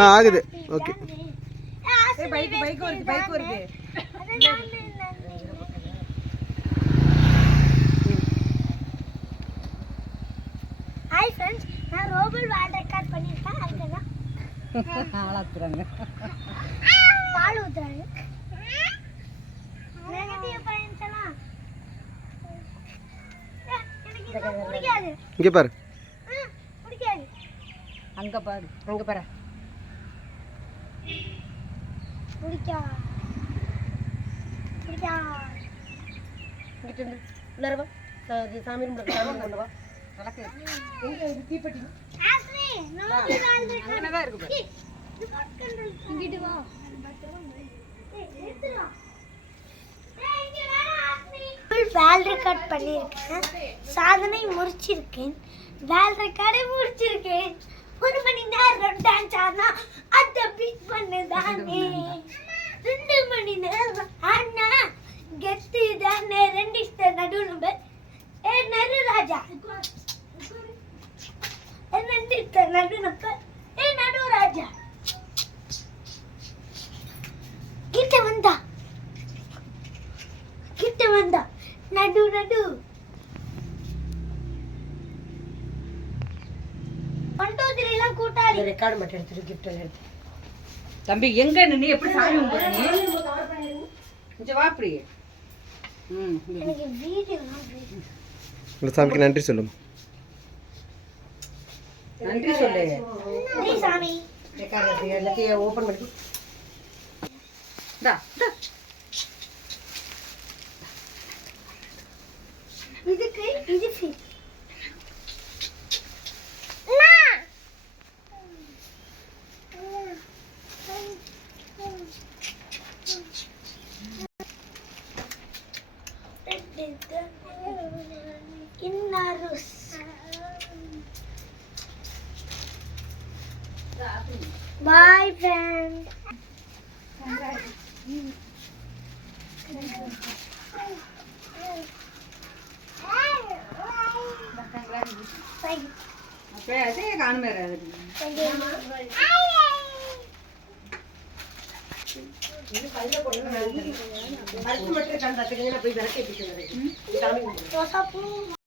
ஆகுது. Okay. Bike வருது. Hi friends, நான் ரோபல் வேர்ல்ட் ரெக்கார்ட் பண்ணியிருக்கேன். அதுக்கெல்லாம் ஆளாத்துறாங்க, பால் ஊத்துறாங்க. நெகட்டிவ் பாயிண்ட்ஸ் எல்லாம் எனக்கு பிடிக்காது. இங்க பாரு, பிடிக்காது. அங்க பாரு, அங்க பாரு. பிடிக்காது. இங்கிட்டு உள்ளார வா. சாமி ரூம்ல கொண்டு வா. நடக்கு. எங்க இது தீப்பெட்டி? ஆஸ்மி, ரோபல் வேர்ல்ட் ரெக்கார்ட் அங்கனதான் இருக்கு பாரு. ரிமோட் கண்ட்ரோல் இங்கிட்டு வா. எடுத்து வா. வேர்ல்ட் ரெக்கார்ட் பண்ணியிருக்கேன், சாதனை முடிச்சிருக்கேன். வேர்ல்ட் ரெக்கார்டே முடிச்சிருக்கேன். 1 மணி நேரம் டான்ஸ் ஆனா அத பீட் பண்ணுதானே. 2 மணி நேரம் ஆனா கெத்து தானே. 2 இஷ்ட நடு நம்பர் நடு ராஜா. 2 இஷ்ட நடு நம்பர் நடு ராஜா. கிட்ட வந்தா நடு நடு. பண்டோதிரிலாம் கூட்டாளி. ரெக்கார்ட் மட்டும் எடுத்துட்டு கிஃப்ட் எல்லாம் எடுத்து. தம்பி எங்க நீ எப்படி சாமி கும்பிடுற நீ? கொஞ்சம் வா அப்படி. எனக்கு வீடியோ இந்த சாமிக்கு நன்றி சொல்லும். நன்றி சொல்லு. நன்றி சாமி. ரெக்கார்ட் எல்லாத்தையும் ஓபன் பண்ணி டா டா. இதுக்கு இது ஃபிட். Bye friend. அப்ப அதே காணுமே அது. இது கையில போடுறது நல்லது. அடுத்து மட்டும் கண்டா போய் விரட்டி பிடிக்கிறது. சாமி ரோசாப்பூ